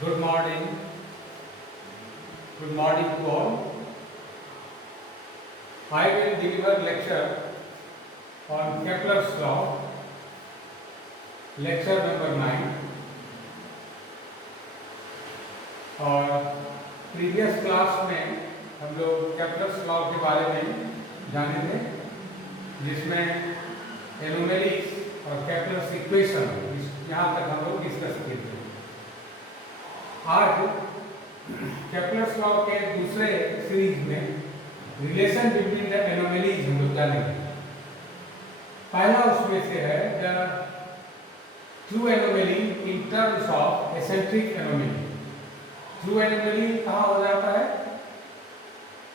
Good morning. Good morning to all. I will deliver lecture on Kepler's law, lecture number 9. और previous class में हम लोग Kepler's law के बारे में जाने थे, जिसमें एनोमलीज और केप्लर्स इक्वेशन यहाँ तक हम लोग डिस्कस किए थे। आज केप्लर्स लॉ के दूसरे सीरीज में रिलेशन बिटवीन द एनोमलीज हम लोग जानेंगे। पहला उसमें से है the true anomaly in terms of eccentric anomaly. True anomaly कहाँ हो जाता है?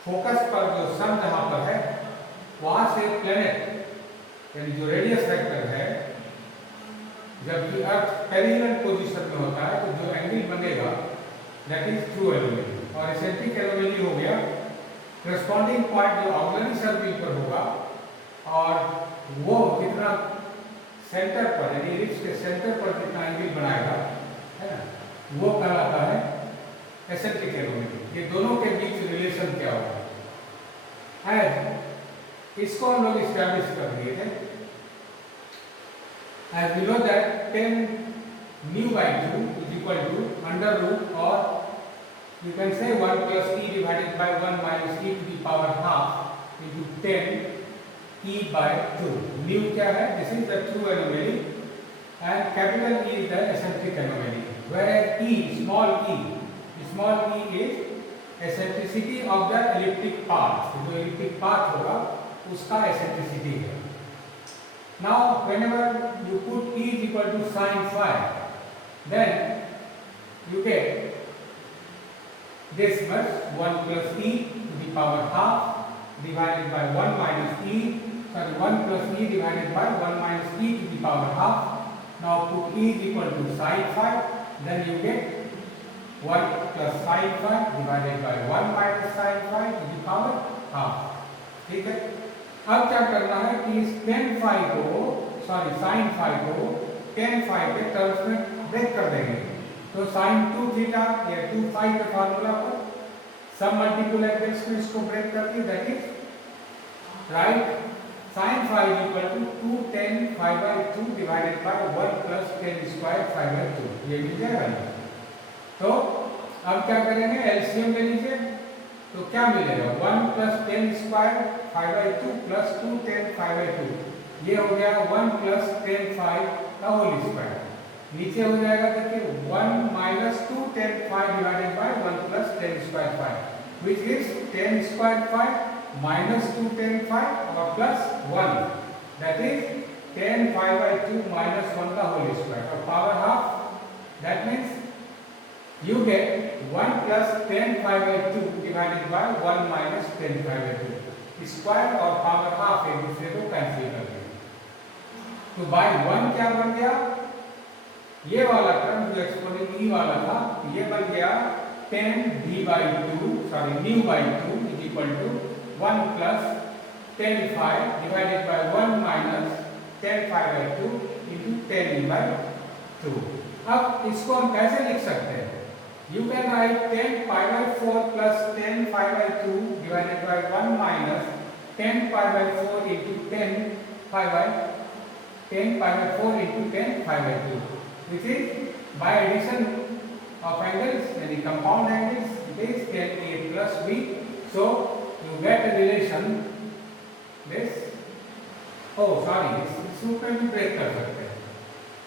फोकस पर जो सन जहाँ पर है वहाँ से प्लेनेट यानी जो रेडियस वेक्टर है, जबकि अर्थ पेरिनियल पोजीशन में होता है, तो जो एंगल बनेगा दैट इज ट्रू एनोमली। और एसेंट्रिक एनोमली हो गया करस्पॉन्डिंग पॉइंट जो ऑक्सिलरी सर्किल पर होगा और वो कितना सेंटर पर यानी इलिप्स के सेंटर पर कितना एंगल बनाएगा, है ना, वो कहलाता है एसेंट्रिक एनोमली। ये दोनों के बीच रिलेशन क्या होगा है, इसको हम लोग एस्टैब्लिश कर दिए थे। As we know that 10 mu by 2 is equal to under root, or you can say 1 plus e divided by 1 minus e to the power half into 10 e by 2. Mu क्या है? This is the true anomaly and capital E is the eccentric anomaly. Whereas e, small e is eccentricity of the elliptic path. जो elliptic path होगा उसका eccentricity है। Now, whenever you put e is equal to sin phi, then you get this much 1 plus e to the power half divided by 1 minus e, 1 plus e divided by 1 minus e to the power half. Now put e is equal to sin phi, then you get 1 plus sin phi divided by 1 minus sin phi to the power half. ठीक है? अब क्या करना है कि इस sin phi को tan phi के टर्म्स में ब्रेक कर देंगे। तो sin 2 थीटा या 2 phi के फार्मूला पर सब मल्टीपल एंगल्स में इसको ब्रेक कर दिए, that is right sin phi is equal to 2 tan phi by 2 divided by 1 plus tan square phi by 2। ये मिल जाएगा। तो अब क्या करेंगे, एलसीएम ले लीजिए, तो क्या मिलेगा 1 plus tan square phi by 2 plus 2 tan phi by 2, ये हो गया 1 plus tan phi का होल स्क्वायर। नीचे हो जाएगा देखिए 1 minus 2 tan phi divided by 1 plus tan square phi, which is tan square phi minus 2 tan phi और plus 1, that is tan phi by 2 minus 1 का होल स्क्वायर और power half, that means you get 1 plus tan phi by 2 divided by 1 minus tan phi by 2। Square और power half एक दूसरे को cancel कर देंगे, तो बाय 1 क्या बन गया, ये वाला टर्म जो एक्सपोनेंट e वाला था ये बन गया tan v by 2 mu by 2 is equal to 1 plus tan phi divided by 1 minus tan phi by 2 into tan e by 2। अब इसको हम कैसे लिख सकते हैं? You can write tan pi by 4 plus tan pi by 2 divided by 1 minus tan pi by 4 into tan pi by 4 into tan pi by 2, which is by addition of angles, any compound angles, it is tan a plus b. So you get a relation this, oh sorry, इस रूप में भी break कर सकते हैं।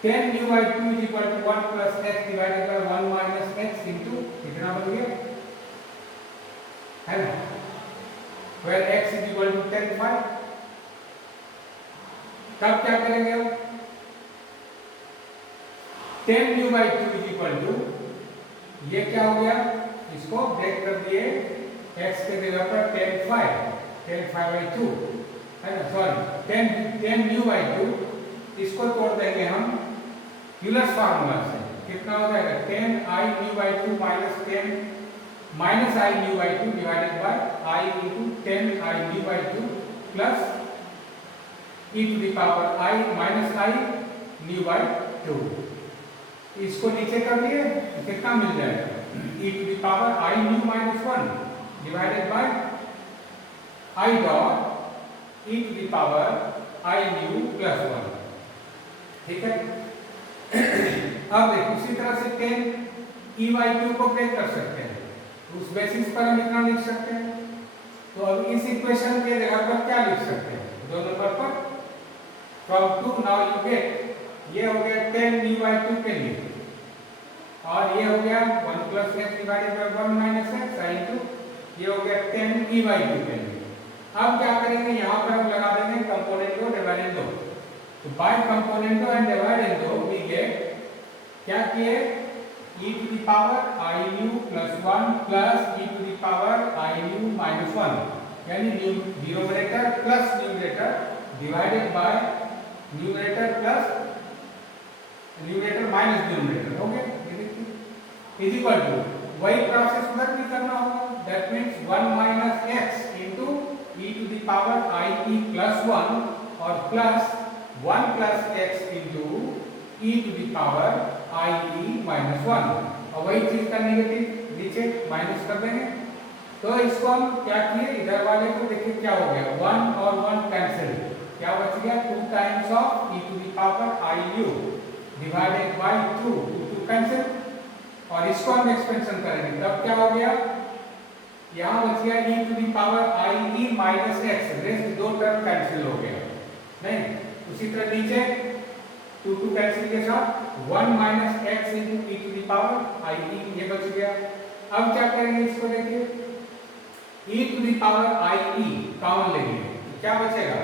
tan mu by 2 is equal to 1 plus x divided by 1 minus x into कितना बन गया, है ना, where x is equal to tan phi। तब क्या करेंगे हम, tan mu by 2 is equal to, ये क्या हो गया, इसको ब्रेक कर दिए, x के जगह पर tan phi by 2, है ना, सॉरी tan mu by 2, इसको तोड़ देंगे हम यूलर्स फार्मूला से, कितना हो जाएगा tan I mu by 2 minus I mu by 2 divided by I into tan I mu by 2 plus e to the power I minus I mu by 2। इसको नीचे कर लिए तो कितना मिल जाएगा, e to the power I nu minus 1 divided by I dot e to the power I nu plus 1। ठीक है। अब देखो उसी तरह से 10e/2 को ब्रेक कर सकते हैं, उस बेसिस पर हम इतना लिख सकते हैं। तो अब इस इक्वेशन के जगह पर क्या लिख सकते हैं, दो नंबर पर फ्रॉम 2 नाउ यू गेट, ये हो गया 10e/2 के लिए, और ये हो गया 1 plus x divided by 1 minus x into ये हो गया 10e/2 के लिए। अब क्या करेंगे, यहाँ पर हम लगा देंगे कंपोनेंटो डिवाइडेंडो। तो by componendo and dividendo we get, क्या किए, e to the power I nu plus 1 plus e to the power I nu minus 1, यानी numerator plus numerator divided by numerator plus numerator minus numerator, हो गया। Is equal to, वही process उधर भी करना होगा, that means 1 minus X into E to the power I E plus 1 और plus 1 plus x into E to the power I e minus 1, और वही चीज का नेगेटिव नीचे माइनस कर देंगे। तो इसको हम क्या किए, इधर वाले को देखिए क्या हो गया, 1 और 1 कैंसिल, क्या बच गया 2 times of e to the power i u divided by 2, 2 cancel, और इसको हम एक्सपेंशन करेंगे तब क्या हो गया, यहाँ बच गया e to the power I e minus x, rest दो टर्म कैंसिल हो गया, नहीं। उसी तरह नीचे 2 2 कैंसिल के साथ 1 minus X into E to the power I E, ये बच गया। अब क्या करेंगे, इसको देखिए e to the power I E common लेंगे, तो क्या बचेगा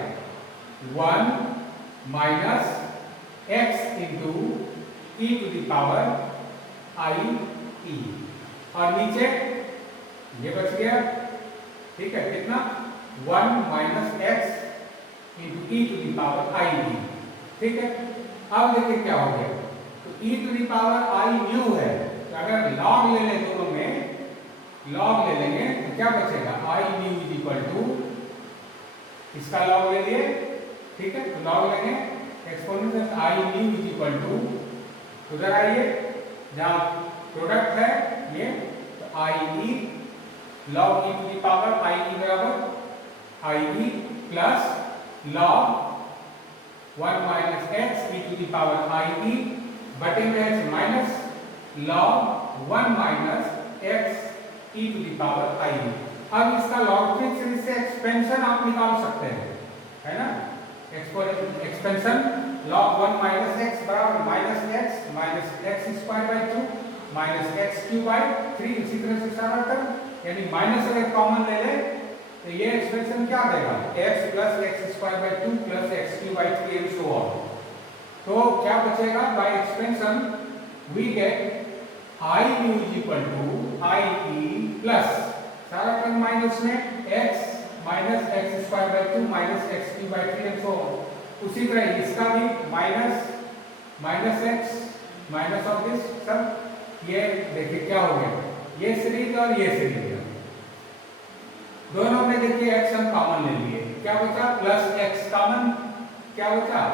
1 minus X into E to the power आई ई, और नीचे ये बच गया, ठीक है, कितना 1 minus X into E to the power I E. ठीक है। अब देखिए क्या हो गया, तो E to the power I knew है, तो अगर लॉग ले लें, दोनों में लॉग ले लेंगे तो क्या बचेगा, I nu is equal to, इसका लॉग ले लिए, ठीक है, तो लॉग लेंगे exponential I nu is equal to, उधर आइए जहाँ प्रोडक्ट है ये, तो I E log E to the power I E बराबर I E plus log 1 minus X E to the power I E बटे में minus log 1 minus X E to the power I E. अब इसका log फिर से expansion आप निकाल सकते हैं, है ना, एक्सपेंशन log 1 माइनस एक्स बराबर minus x square by 2 minus x cube by 3, इसी तरह से सारा टर्म, यानी माइनस अगर कॉमन ले ले तो ये एक्सप्रेशन क्या देगा, x plus x square by 2 plus x cube by 3 and so on. तो क्या बचेगा, by expansion we get i nu is equal to i E plus सारा टर्म माइनस में x minus x square by 2 minus x cube by 3 and so on. उसी तरह इसका भी minus x minus of this सब, ये देखिए क्या हो गया, ये सीरीज और ये सीरीज, दोनों में देखिए एक्स हम कॉमन ले लिए, क्या बचा प्लस एक्स कॉमन, क्या बचा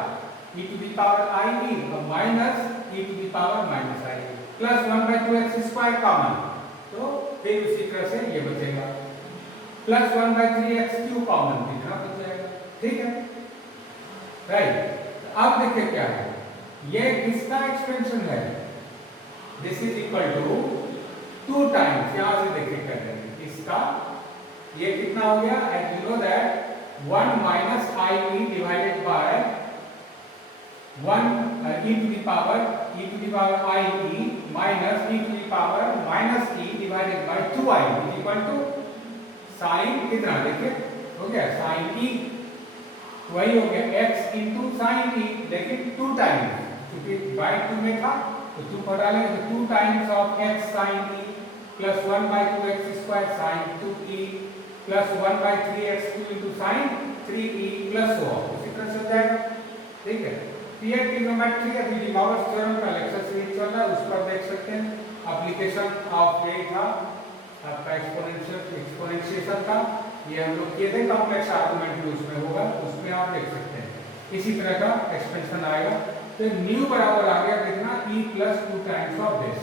e टू द पावर आई ई और minus e to the power minus i plus 1 by 2 x square common, तो फिर उसी तरह से ये बचेगा plus 1 by 3 x cube common, कितना बच जाएगा, ठीक है, राइट। अब देखिए क्या है, ये किसका एक्सपेंशन है, this is equal to 2 times, यहां से देखिए कर देंगे इसका, ये कितना हो गया, and you know that 1 minus i e divided by 1 e to the power I e minus e to the power minus e divided by 2i is equal to sine कितना, देखिए हो गया साइन e, वही हो गया x into sine ई, लेकिन 2 times, क्योंकि bye 2 में था तो 2 पर डालेंगे तो 2 times of x sine e plus 1 by 2 x square sine 2e plus 1 by 3 x cube into sine 3e plus 1, इसी तरह से जाएगा, ठीक है। पीएड ट्रिग्नोमेट्री अभी डिमॉर्गन थ्योरम का लेक्चर सीरीज चल रहा है, उस पर देख सकते हैं, एप्लीकेशन ऑफ ये था आपका एक्सपोनेंशिएशन का, ये हम लोग किए थे, कॉम्प्लेक्स आर्गुमेंट भी उसमें होगा, उसमें आप देख सकते हैं, इसी तरह का एक्सपेंशन आएगा। तो न्यू बराबर आ गया कितना, e plus 2 times of this.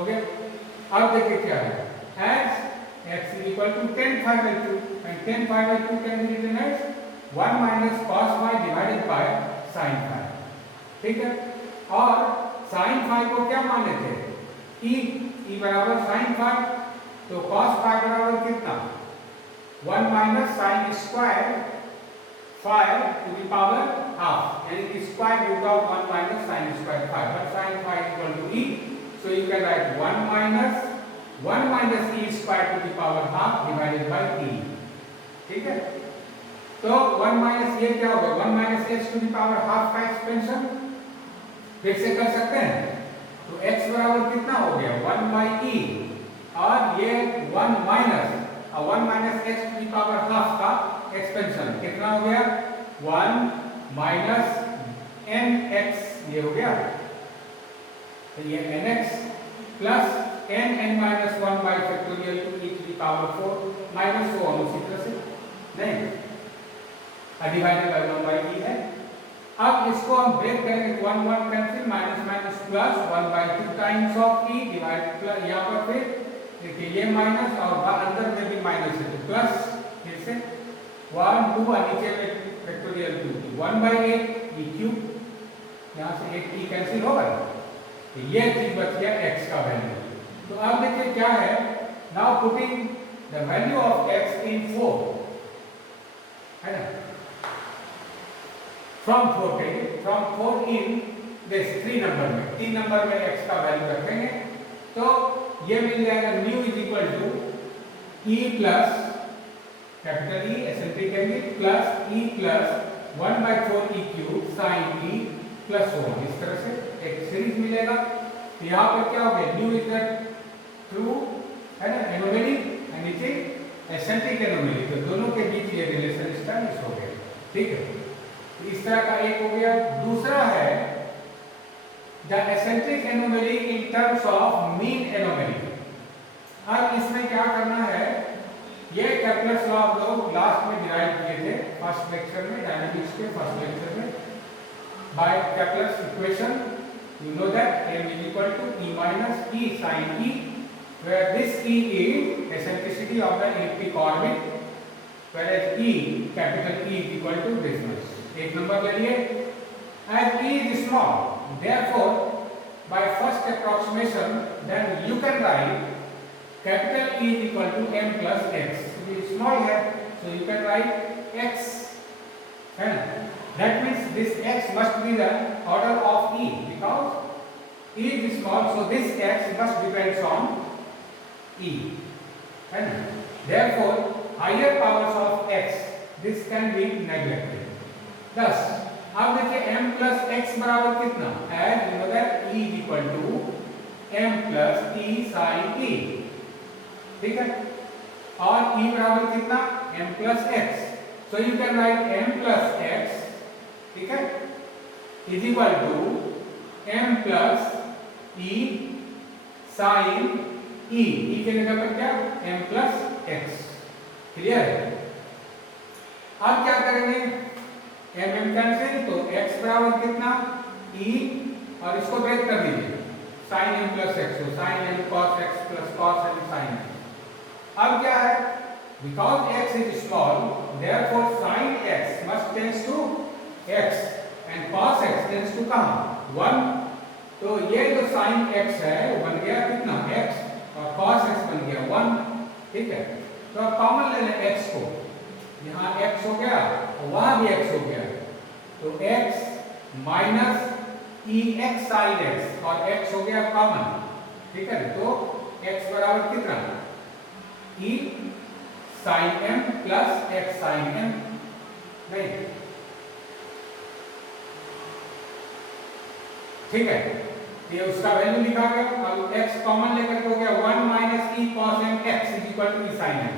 Okay, अब देखिए क्या है, as x is equal to tan phi by 2 and tan phi by 2 can be written as 1 minus cos phi divided by sin phi। ठीक है, और sin phi को क्या माने थे, e बराबर sin phi, तो cos phi बराबर कितना, 1 minus sin square phi to the power half, यानी कि square root of 1 minus sin square phi, but sin phi equal to e, so you can write 1 minus e square to the power half divided by e। ठीक है, तो 1 minus ये क्या हो गया, 1 minus x to the power half का expansion फिर से कर सकते हैं, तो x बराबर कितना हो गया, 1 by e, और ये 1 minus x to the power half का एक्सपेंशन कितना हो गया, 1 माइनस nx, ये हो गया, तो ये nx plus n minus 1 by factorial two e to the power 4 minus 1, उसी तरह से नहीं, डिवाइडेड बाय 1 बाई e है। अब इसको हम ब्रेक करेंगे, 1 1 cancel, minus minus plus 1 by 2 times of e divide plus, यहाँ पर फिर देखिए ये माइनस और अंदर में भी माइनस है, तो प्लस फिर से 1 2 और नीचे में फैक्टोरियल 2, 1 बाई 8 e क्यूब, यहाँ से 8 e कैंसिल होगा, तो ये चीज बच गया x का वैल्यू। तो अब देखिए क्या है, now putting the value of x इन 4, है ना, फ्रॉम 4 इन दिस 3 नंबर में, 3 नंबर में x का वैल्यू रखेंगे, तो ये मिल जाएगा nu is equal to e plus capital E eccentric angle plus e plus 1 by 4 e cube sine e plus 1, इस तरह से एक सीरीज मिलेगा। तो यहाँ पर क्या हो गया, न्यू इज दैट ट्रू, है ना, एनोमली, और नीचे एसेंट्रिक एनोमली, तो दोनों के बीच ये रिलेशन एस्टैब्लिश हो गया। ठीक है, तो इस तरह का एक हो गया। दूसरा है the eccentric anomaly in terms of mean anomaly. अब इसमें क्या करना है, ये कैलकुलस लॉ हम लोग लास्ट में डिराइव किए थे, फर्स्ट लेक्चर में, डायनेमिक्स के फर्स्ट लेक्चर में, by calculus equation. You know that m is equal to e minus e sin e, where this e is eccentricity of the elliptic orbit, whereas e, capital E is equal to this much. एक number ले लिए, as e is small, therefore by first approximation then you can write capital E is equal to m plus x. It is small है, so you can write x, है ना? That means this x must be the order of e, because e is small, so this x must depends on e, है ना? Therefore higher powers of x, this can be neglected. Thus अब देखिए m plus x बराबर कितना, as you know that e is equal to m plus e sin e, ठीक है, और e बराबर कितना, m plus x, so you can write m plus x, ठीक है, is equal to m plus e sine e, e के जगह पर क्या, m प्लस x। क्लियर है? अब क्या करेंगे, m कैंसिल, तो x बराबर कितना, e, और इसको ब्रेक कर दीजिए, साइन m प्लस x, तो sine m cos x plus cos m sine. अब क्या है, because x is small, therefore sine x must tends to x and cos x tends to कहां, 1, तो ये जो sin x है वो बन गया कितना, x, और cos x बन गया 1। ठीक है, तो अब कॉमन ले लें x को, यहाँ x हो गया और वहां भी x हो गया, तो x minus e x sin x, और x हो गया कॉमन। ठीक है, तो x बराबर कितना, e sin m plus x sin m, नहीं, ठीक है, ये उसका वैल्यू लिखा गया, और x कॉमन लेकर के हो गया 1 minus e cos m x is equal to e sin m,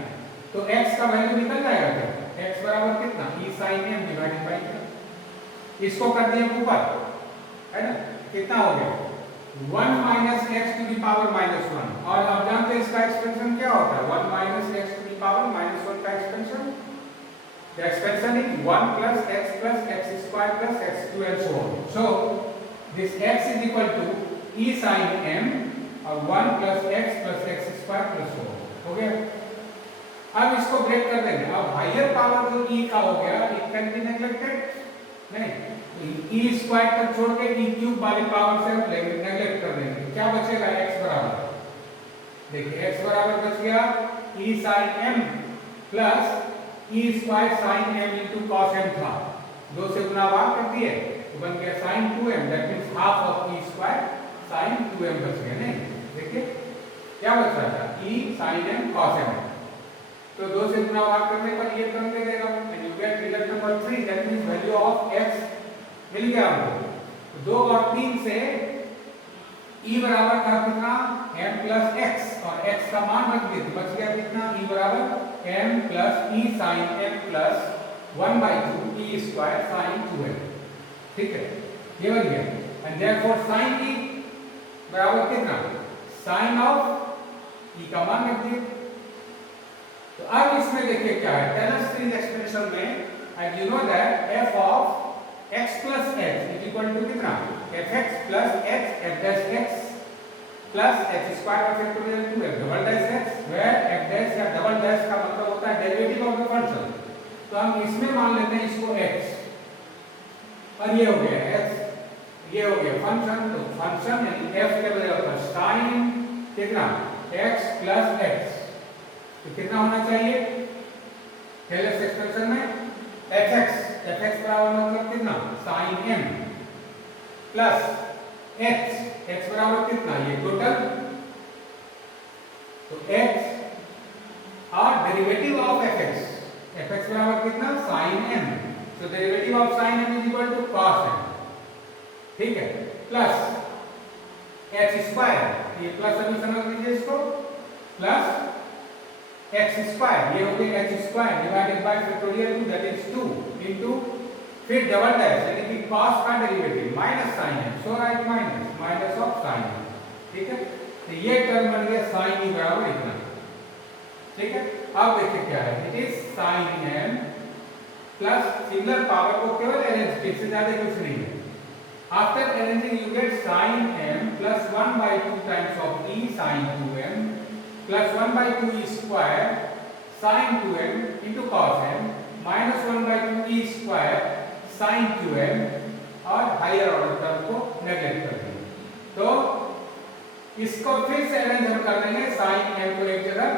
तो x का वैल्यू निकल जाएगा क्या, x बराबर कितना, e sin m divided by, इसको कर दिए ऊपर, है ना, कितना हो गया, 1 minus x to the power minus 1, और अब जानते हैं इसका एक्सपेंशन क्या होता है, 1 minus x to the power minus 1 का expansion The expansion is 1 plus x square plus x cube and so on. So this x is equal to e sin m और 1 plus x square plus so on. हो गया? अब इसको break कर देंगे. अब higher power जो e का हो गया, it can be neglected. नहीं, e स्क्वायर तक छोड़ के e क्यूब वाली पावर से हम नेगलेक्ट कर देंगे. क्या बचेगा? x बराबर, देखिए x बराबर बच गया e sin m plus e square sin m into cos m था, 2 से गुना भाग कर दिए तो बन गया sin 2m, that means half of e square sin 2m बच गया. नहीं, देखिए क्या बच रहा था? e sin m cos m, तो 2 से गुना भाग करने पर ये टर्म दे देगा and you get result number 3, that means value of x मिल गया हमको. तो 2 और 3 से e बराबर था कितना? m प्लस x और x का मान रख दिए, बच गया कितना? e बराबर m plus e sin m plus 1/2 e square sin 2m. ठीक है, ये बन गया. एंड देयरफॉर sin e बराबर कितना? sin ऑफ e का मान रख दिए. तो अब इसमें देखिए क्या है, टेलर सीरीज एक्सप्रेशन में, and you know that f of x plus h is equal to कितना? fx plus h f dash x plus h square of factorial 2f double dash x, where f dash या double dash का मतलब होता है derivative of the function. तो हम इसमें मान लेते हैं इसको x और ये हो गया x, ये हो गया फंक्शन. तो फंक्शन यानी f के बजाय होता है sin कितना? x plus x. तो कितना होना चाहिए टेलर एक्सप्रेशन में? fx बराबर मतलब कितना? sin m प्लस x बराबर कितना? ये टोटल. तो x और डेरिवेटिव ऑफ fx बराबर कितना? sin m. तो derivative of sin m is equal to cos m. ठीक है, प्लस x स्क्वायर, ये प्लस अभी समझ लीजिए इसको, प्लस x स्क्वायर, ये हो गया h square divided by factorial 2 that is 2 into फिर डबल डैश यानी कि cos का derivative minus sin m, so right minus of sin m. ठीक है, तो ये टर्म बन गया sin e बराबर इतना. ठीक है, अब देखिए क्या है, it is sin m plus similar power को केवल अरेंज, इससे ज्यादा कुछ नहीं है. After arranging you get sin m plus 1/2 times of e sin 2m plus 1/2 e square sin 2m into cos m minus 1/2 e square sin 2m और higher order term को neglect कर देंगे. तो इसको फिर से अरेंज हम कर देंगे. sin m को एक जगह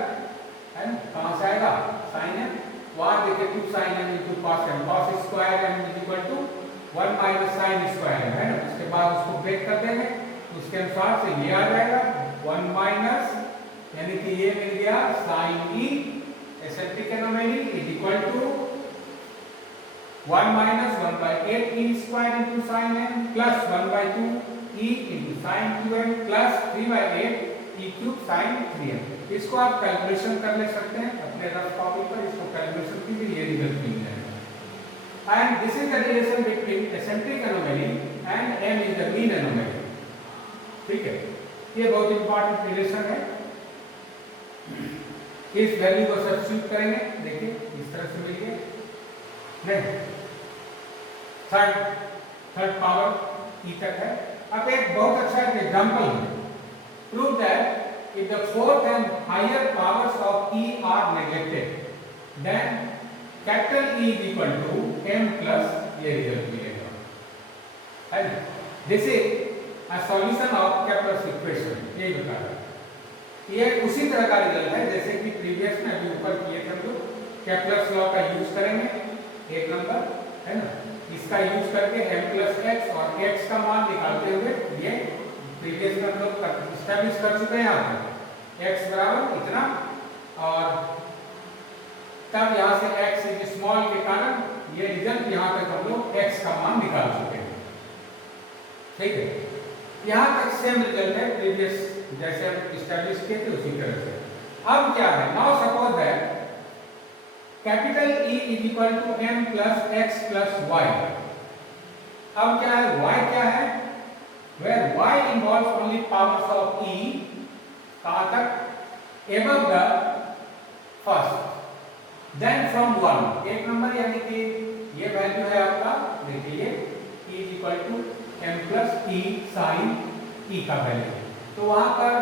है ना, कहां से आएगा sin m, वहां देखिए 2 sin m into cos m, cos square m is equal to 1 minus sin square m है ना. उसके बाद उसको ब्रेक कर देंगे, उसके अनुसार से ये आ जाएगा 1 माइनस, यानी कि ये मिल गया sin e eccentric anomaly is equal to 1 minus 1/8 e square into sin m plus 1/2 e into sin 2m plus 3/8 e cube sin 3m. इसको आप कैलकुलेशन कर ले सकते हैं अपने रफ कॉपी पर, इसको कैलकुलेशन कीजिए, ये रिजल्ट मिल जाएगा. And this is the relation between eccentric anomaly and m is the mean anomaly. ठीक है, ये बहुत इंपॉर्टेंट रिलेशन है. इस वैल्यू को सब्स्टिट्यूट करेंगे, देखिए इस तरह से मिल गया. नहीं, थर्ड पावर e तक है. अब एक बहुत अच्छा एग्जांपल है. Prove that if the fourth and higher powers of e are neglected, then capital E is equal to m plus ये रिजल्ट मिलेगा. है this is a solution of Kepler's equation. ये बता रहा है, ये उसी तरह का रिजल्ट है जैसे कि प्रीवियस में अभी ऊपर किए थे हम लोग. कैप्लर्स लॉ का यूज करेंगे, एक नंबर है ना, इसका यूज करके m प्लस x और x का मान निकालते हुए ये प्रीवियस में हम लोग एस्टैब्लिश कर चुके हैं. यहाँ पे x बराबर इतना और तब यहाँ से x इज स्मॉल के कारण ये रिजल्ट यहाँ तक हम लोग x का मान निकाल चुके हैं. ठीक है, यहाँ तक सेम रिजल्ट है प्रीवियस जैसे हम एस्टैब्लिश किए थे उसी तरह से. अब क्या है, now suppose that capital E is equal to m plus x plus y. अब क्या है, y क्या है, where y involves only powers of e कहां तक, above the first, देन फ्रॉम 1 एक नंबर, यानी कि ये वैल्यू है आपका, देखिए ये e is equal to m plus e sine e का वैल्यू, तो वहां पर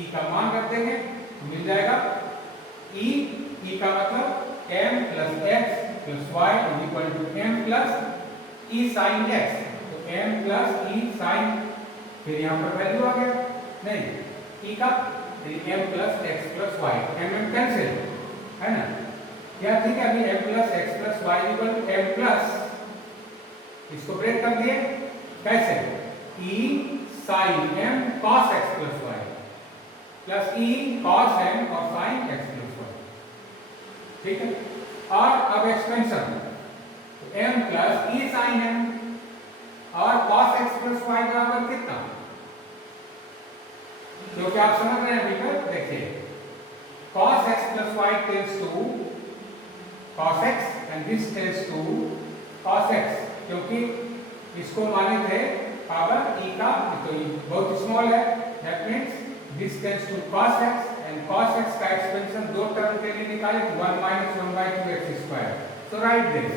e का मान रख देंगे, मिल जाएगा e का मतलब m plus x plus y is equal to m plus e sine x, तो m प्लस e साइन, फिर यहाँ पर वैल्यू आ गया नहीं e का, फिर m plus x plus y, m cancel है ना, क्या ठीक है। अभी m plus x plus y equal to m plus, इसको ब्रेक कर दिए कैसे, e sine m cos x plus y plus e cos m और sin x प्लस y, ठीक है। और अब expansion, m plus e sine m और cos x प्लस y बराबर कितना, क्योंकि आप समझ रहे हैं अभी तक, देखिए cos x plus y tends to cos x and this tends to cos x, क्योंकि इसको माने थे पावर e का, तो ये बहुत स्मॉल है, that means this tends to cos x and cos x का एक्सपेंशन दो टर्म के लिए निकाले तो 1 minus 1 by 2x square, so write this,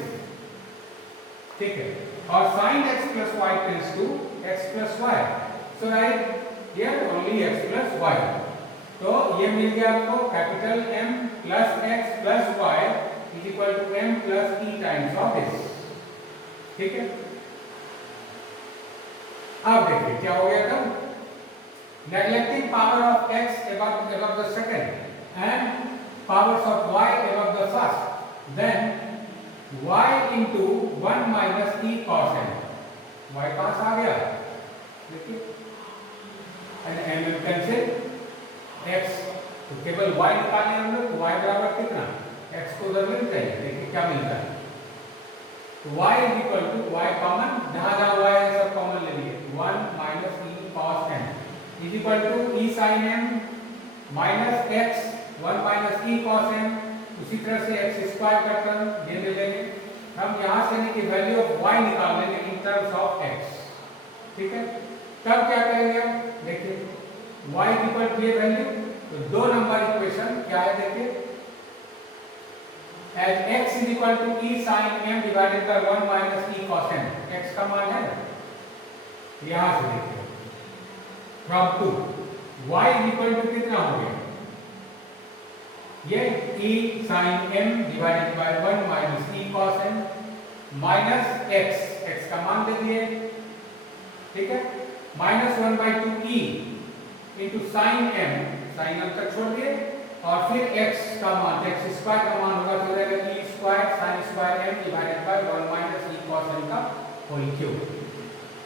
ठीक है। और sin x plus y tends to x plus y, so write here only x plus y, तो ये मिल गया आपको capital M plus x plus y is equal to m plus e times of this, ठीक है। अब देखिए क्या हो गया, तब neglecting power of x above the second and powers of y above the first, then y into 1 minus e cos m, y पास आ गया, देखिए, and m कैंसिल, x तो केवल y निकालने हम लोग, y बराबर कितना, x को उधर मिल जाएगा, देखिए क्या मिलता है, तो y is equal to y common, जहां जहां y है सब कॉमन ले लिए, 1 minus e cos m is equal to e sin m minus x 1 minus e cos m, उसी तरह से x स्क्वायर का टर्म ये ले लेंगे हम, यहां से की वैल्यू ऑफ y निकाल लेंगे इन टर्म्स ऑफ x, ठीक है। तब क्या करेंगे हम, देखिए y इज इक्वल टू ये वैल्यू, तो दो नंबर इक्वेशन क्या है, देखिए as x is equal to e sin m divided by 1 minus e cos m, x का मान है यहां से देखिए from 2, y is equal to कितना हो गया, ये e sin m divided by 1 minus e cos m minus x का मान दे दिए, ठीक है, minus 1 by 2 e into sin m, sin m तक छोड़ दिए, और फिर x का मान, x स्क्वायर का मान होगा तो रहेगा e square sin square m divided by 1 minus e cos m का होल क्यूब,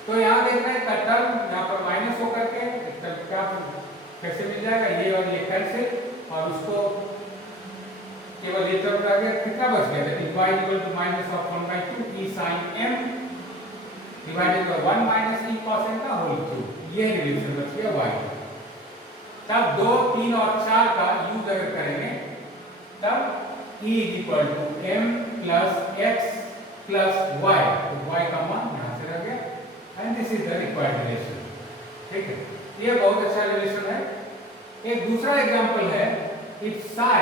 तो यहाँ देख रहे हैं का टर्म यहाँ पर माइनस होकर के तब क्या कैसे मिल जाएगा, ये और ये कैंसिल, और उसको केवल ये टर्म रह गया, कितना बच गया, that is y equal to minus of 1 by 2 e sin m divided by 1 minus e cos m का होल क्यूब, ये रिलेशन बच गया y। तब 2, 3 और 4 का यूज अगर करेंगे तब e is equal to m plus x plus y, तो y का मान यहाँ से रह गया, and this is the required relation, ठीक है। ये बहुत अच्छा रिलेशन है। एक दूसरा एग्जांपल है, if psi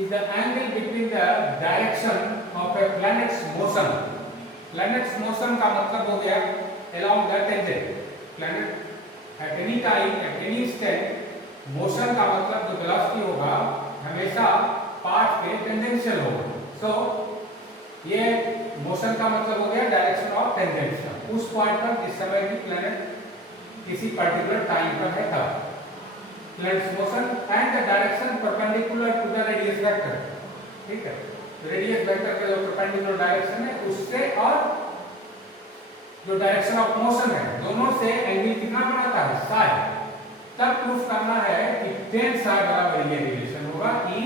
is the angle between the direction of A planets motion, planets motion का मतलब हो गया along the tangent, planet at any time at any instant motion का मतलब जो वेलोसिटी होगा हमेशा पाथ पे टेंजेंशियल होगा, सो ये मोशन का मतलब हो गया डायरेक्शन ऑफ टेंजेंशियल, उस पॉइंट पर जिस समय भी प्लैनेट किसी पर्टिकुलर टाइम पर है तब, planets motion and the direction perpendicular to the radius vector, ठीक है, रेडियस वेक्टर का जो परपेंडिकुलर डायरेक्शन है उससे और जो डायरेक्शन ऑफ मोशन है दोनों से एंगल कितना बनाता है, साई, तब प्रूफ करना है कि tan साई बराबर ये रिलेशन होगा e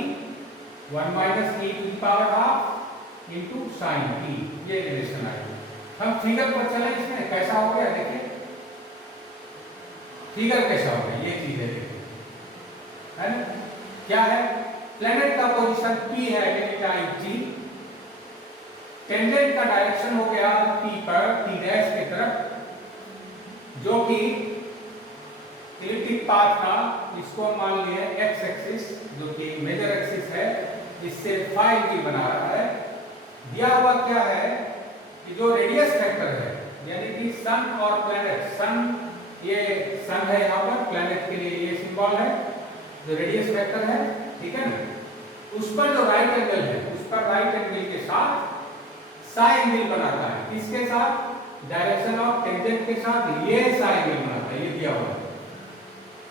1 minus e to the power half into sin e, ये रिलेशन आएगा। हम फिगर पर चले, इसमें कैसा हो गया देखिए, फिगर कैसा हो गया, ये चीज है देखिए, है ना, क्या है, प्लेनेट का पोजीशन p है एट टाइम t, टेंजेंट का डायरेक्शन हो गया p पर t डैश की तरफ, जो कि इलिप्टिक पाथ का, इसको मान लिया x एक्सिस जो कि मेजर एक्सिस है, इससे फाई एंगल बना रहा है। दिया हुआ क्या है कि जो रेडियस वेक्टर है, यानी कि सन और प्लैनेट, सन ये सन है यहाँ पर, प्लैनेट के लिए ये सिंबल है, जो रेडियस वेक्टर है, ठीक है ना, उस पर जो राइट एंगल है, उस पर राइट एंगल के साथ साई एंगल बनाता है। किसके साथ? डायरेक्शन ऑफ टेंजेंट के साथ ये साई एंगल बनाता है, ये दिया हुआ है,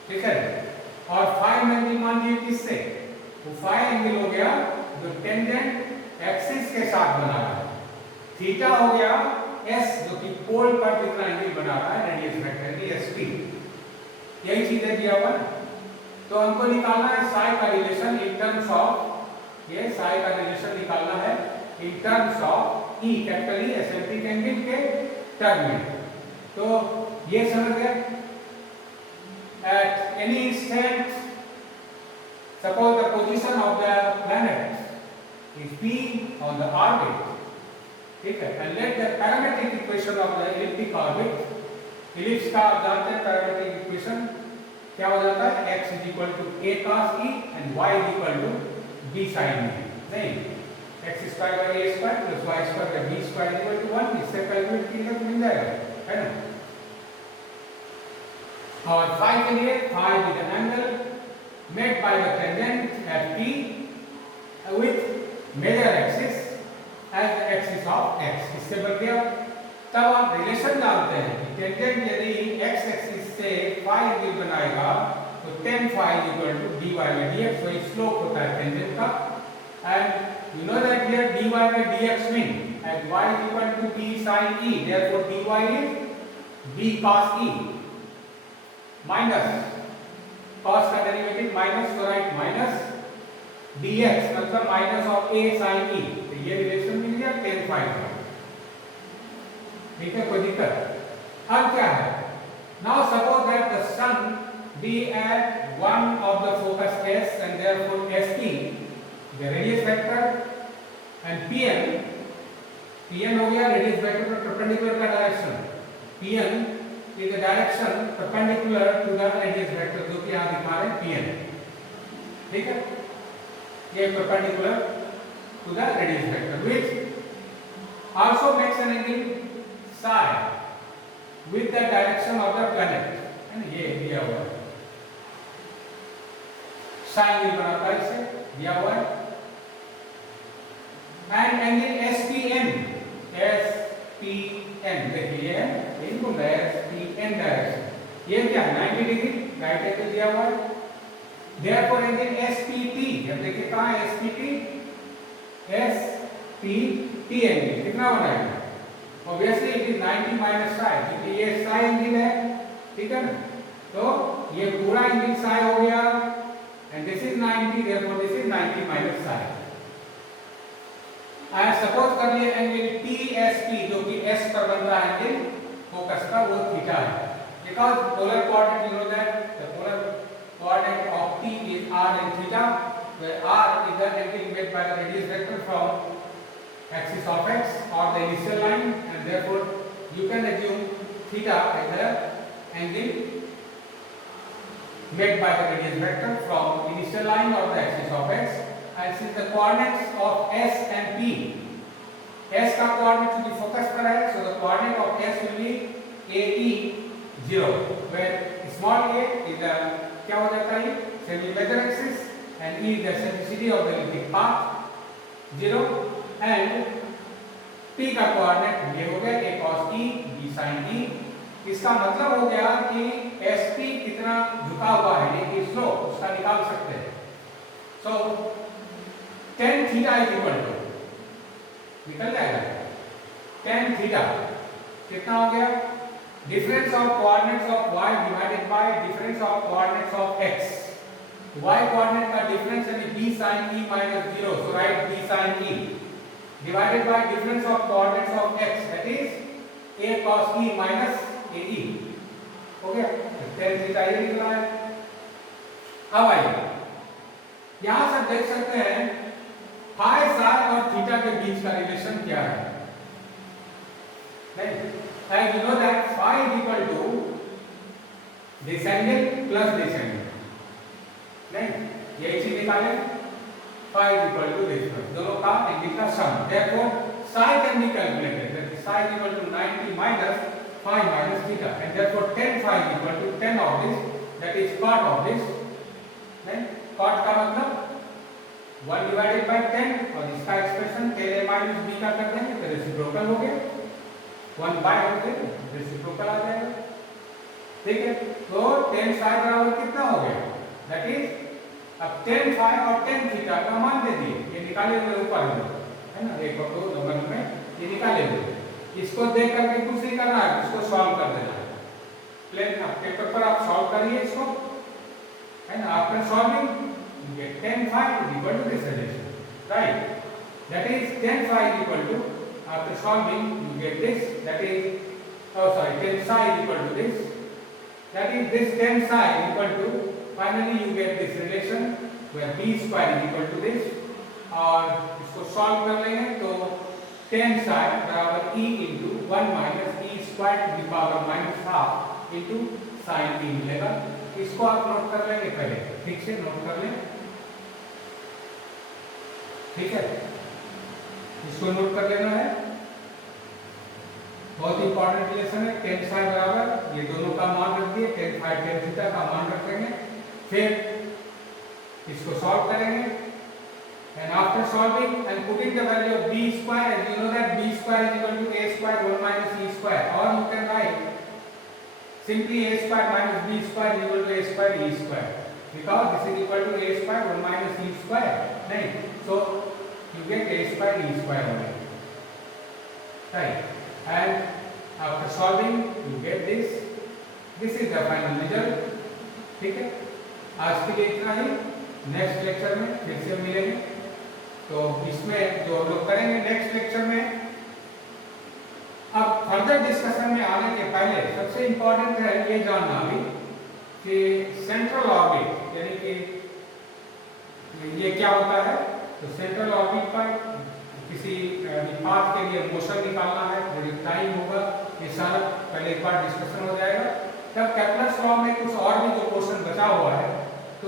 ठीक है। और फाई एंगल मान लीजिए किससे? वो फाई एंगल हो गया जो टेंजेंट एक्सिस के साथ बना रहा है। थीटा हो गया एस, जो कि पोल पर जितना एंगल बना रहा है रेडियस वेक्टर की एसपी। यही चीजें दिया हुआ है। तो हमको निकालना है साई का रिलेशन इन टर्म्स ऑफ, ये साई का रिलेशन निकालना है in terms of E, capital E, eccentric angle के टर्म में। तो ये समझ गए। At any instant, suppose the position of the planet is P on the orbit, ठीक है, and let the parametric equation of the elliptic orbit, ellipse का आप जानते हैं parametric equation क्या हो जाता है? x is equal to a cos e and y is equal to b sin e, नहीं, x square by a square plus y square by b square is equal to 1, इससे calculate कीजिए तो मिल जाएगा, है ना। और फाई के लिए, phi with an angle made by the tangent at p with major axis as the axis of x, इससे बन गया। तब आप रिलेशन जानते हैं कि टेंजेंट यदि x एक्सिस से फाई एंगल बनाएगा तो tan phi is equal to dy by dx, वही स्लोप होता है टेंजेंट का। And you know that here dy by dx mean as y is equal to b sin e, therefore dy is b cos e minus cos का derivative minus, तो right minus dx मतलब minus of a sin e, तो ये relation मिल गया tan phi का, ठीक है, कोई दिक्कत? अब क्या है? Now suppose that the sun be at one of the focus s and therefore sp the radius vector and pn हो गया रेडियस वेक्टर पर परपेंडिकुलर का direction, pn is the direction perpendicular to the radius vector, जो कि यहाँ दिखा रहे हैं pn, ठीक है, ये perpendicular to the radius vector which also makes an angle psi with the direction of the planet, है ना, ये दिया हुआ है, psi एंगल बनाता है, इसे दिया हुआ है। एंड एंगल SPN, SPN देखिए है, यही बोल रहा है SPN डायरेक्शन, ये क्या 90 डिग्री राइट एंगल दिया हुआ है। देयरफॉर एंगल SPT, अब देखिए कहाँ है SPT, SPT एंगल कितना बनाएगा? Obviously it is 90 minus psi, क्योंकि ये साई एंगल है, ठीक है ना, तो ये पूरा एंगल साई हो गया and this is 90, therefore this is 90 minus psi. I suppose कर लिए एंगल TSP, जो कि S पर बन रहा है एंगल फोकस का, वो थीटा है, because polar coordinate, you know that the polar coordinate of P is r and theta, where r is the angle made by the radius vector from axis of x or the initial line, and therefore you can assume theta as the angle made by the radius vector from initial line or the axis of x. And since the coordinates of s and p, s का coordinate to the focus पर है, so the coordinate of s will be AE 0, where small a is the क्या हो जाता है, semi major axis, and E is the eccentricity of the elliptic path 0, and p का coordinate ये हो गया a cos e b sin e। इसका मतलब हो गया कि SP कितना झुका हुआ है, ये कि स्लोप उसका निकाल सकते हैं। So tan theta is equal to, निकल जाएगा tan theta कितना हो गया, difference of coordinates of y divided by difference of coordinates of x। y coordinate का डिफरेंस यानी b sin e minus 0, so write b sin e divided by difference of coordinates of x, that is a cos e minus ae, हो गया, tan theta ये निकला है। अब आइए यहां से देख सकते हैं फाई साई और थीटा के बीच का रिलेशन क्या है, नहीं, as you know that phi is equal to this angle plus this angle, नहीं, यही चीज निकालें, phi is equal to this one. दोनों का एंगल का सम. Therefore psi can be calculated. That is psi is equal to 90 minus phi minus theta, and therefore tan phi is equal to 10 of this. That is cot of this. Then cot का मतलब 1 divided by 10 और इसका expression tan a minus b का कर देंगे तो reciprocal हो गया. 1 by हो गया, रेसिप्रोकल आ जाएगा. ठीक है, तो tan psi बराबर कितना हो गया? दैट इज अब tan phi और tan थीटा का मान दे दिए. ये निकाले हुए ऊपर में है ना, एक और दो नंबर में ये निकाले हुए. इसको देख करके कुछ नहीं करना है, इसको सॉल्व कर देना है. प्लेन आप पेपर पर आप सॉल्व करिए इसको, है ना. After solving you get tan phi is equal to this relation, right? That is tan phi is equal to, after solving you get this, that is tan psi is equal to this, that is this tan psi is equal to, finally you get this relation where b square is equal to this. और इसको solve कर लेंगे तो tan psi बराबर e into 1 minus e square to the power minus half into sin b मिलेगा. इसको आप note कर लेंगे पहले, ठीक से नोट कर लें. ठीक है, इसको नोट कर लेना है. बहुत इंपॉर्टेंट रिलेशन है. tan psi बराबर ये दोनों का मान रख दिए, tan phi tan थीटा का मान रखेंगे, फिर इसको सॉल्व करेंगे. And after solving and putting the value of b square, as you know that b square is equal to a square 1 minus e square, or you can write simply a square minus b square is equal to a square e square, because this is equal to a square 1 minus e square, right? So you get a square e square only, right? And after solving you get this. This is the final result. ठीक है, आज के लिए इतना ही. Next lecture में फिर से मिलेंगे. तो इसमें जो हम लोग करेंगे नेक्स्ट लेक्चर में, अब फर्दर डिस्कशन में आने के पहले सबसे इंपॉर्टेंट है ये जानना भी कि सेंट्रल ऑर्बिट यानी कि ये क्या होता है. तो सेंट्रल ऑर्बिट पर किसी पाथ के लिए मोशन निकालना है, जो टाइम होगा, ये सारा पहले एक बार डिस्कशन हो जाएगा. तब केप्लर्स लॉ में कुछ और भी जो क्वेश्चन बचा हुआ है